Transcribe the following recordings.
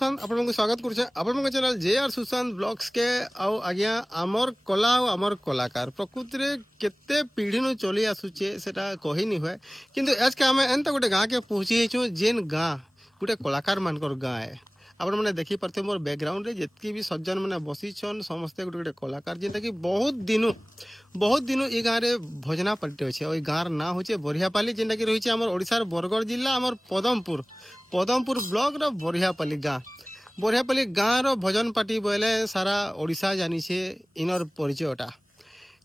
सुशांत आपन स्वागत करुचे आपन चैनल JR सुशांत ब्लॉग्स के आउ आज्ञा आमर कला और आमर कलाकार प्रकृति रे केते पीढ़ी नु चली आसुचे सेटा कहि नि होय किंतु आज के हमें एंता गोटे गाँ के पहुंची छु जेन गाँ गोटे कलाकार मानकर गाँ है आपण मैंने देखी पार्थे मोर बैकग्राउंड रे जितकी भी सज्जन मैंने बसी छन समस्ते गोटे गोटे कलाकार जेनता कि बहुत दिनों ई गाँ रे भजना पार्टी अच्छे और गाँर ना होचे बरियापाली जेनता कि रही हमर ओडिशार बरगढ़ जिला हमर पदमपुर ब्लॉक रो बरियापाली गाँ रो भजन पार्टी बोले सारा ओडिशा जानी छे इनर परिचयटा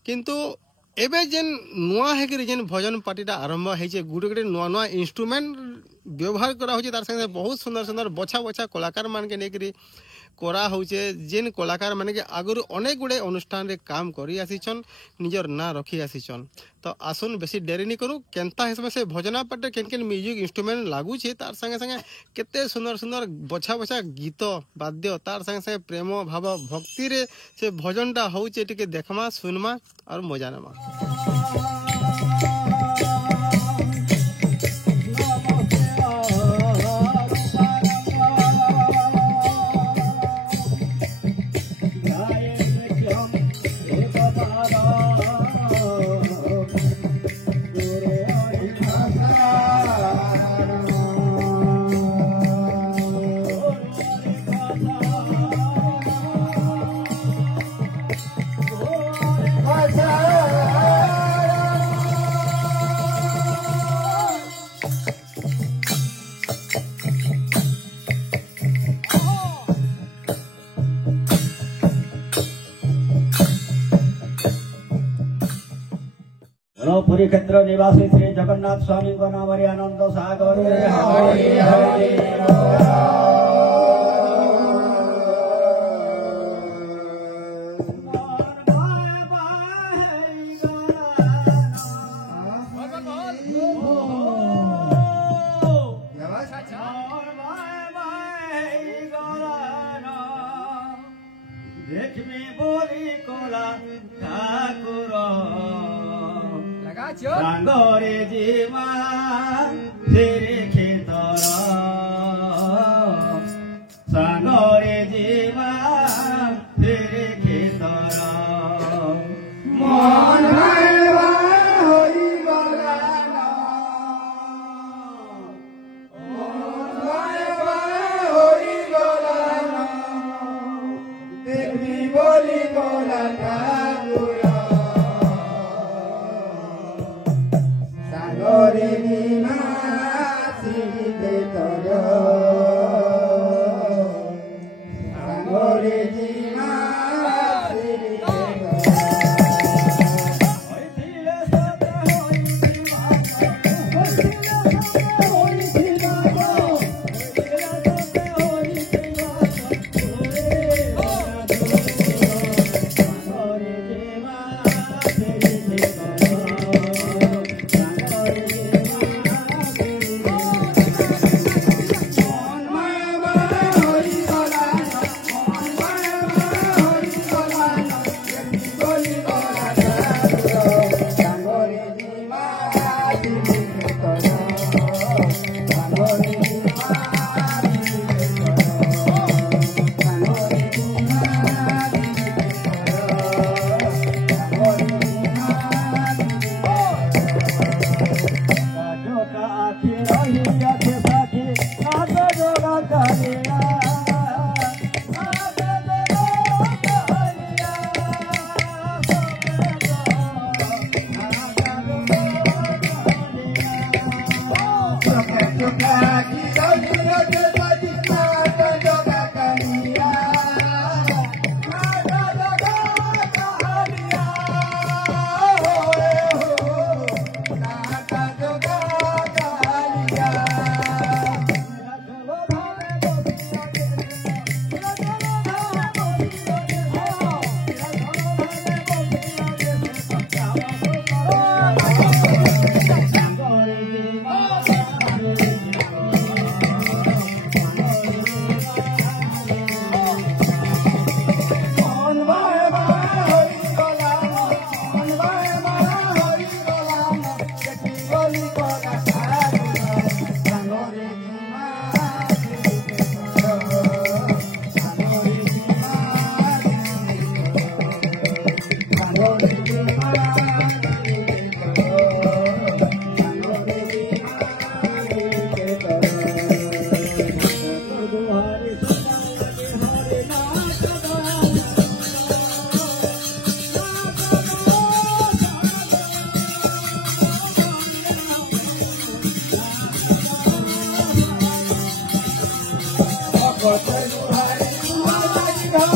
किंतु एबे जेन नुआ है कि जेन भजन पार्टीटा आरंभ है गोटे गोटे नुआ नुआ इंस्ट्रुमेंट व्यवहार करा होचे तार संगे बहुत सुंदर सुंदर बछा कलाकार मान के नेकरी करा होचे जेन कलाकार माने के आगुर अनेक गुड़े अनुष्ठान रे काम करी आसीछन निजर ना रखी आसीछन तो आसुन बेसी देरी नहीं करू केनता हिसाब से भजना पार्टी केन केन म्यूजिक इंस्ट्रुमेंट लागू छे तार संगे संगे केते सुंदर सुंदर बछा गीत वाद्य तार संगे संगे प्रेम भाव भक्ति रे से भजनटा होचे टिके देखमा सुनमा और मजा नमा पुरी क्षेत्र निवासी श्री जगन्नाथ स्वामी को नाम आनंद सागर हरे हरे सांगरे जीवा तेरे खेतर सांगरे जीवा तेरे खेतर मन होई गलाना होई गलाना देखी बोली गलाना Glory be my city, glory be my city. Hãy subscribe cho kênh Ghiền Mì Gõ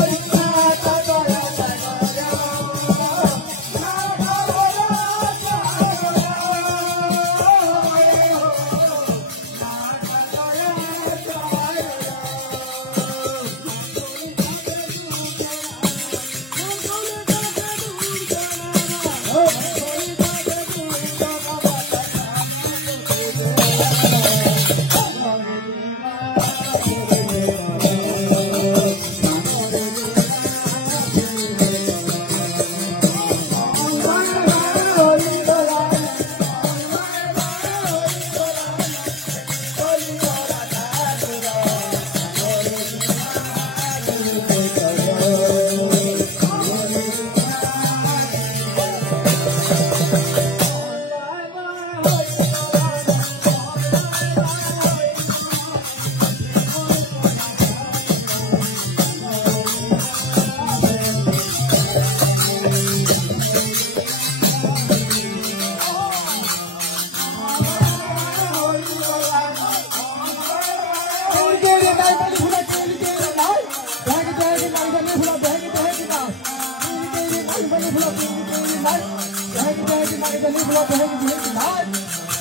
để không bỏ lỡ những video hấp dẫn.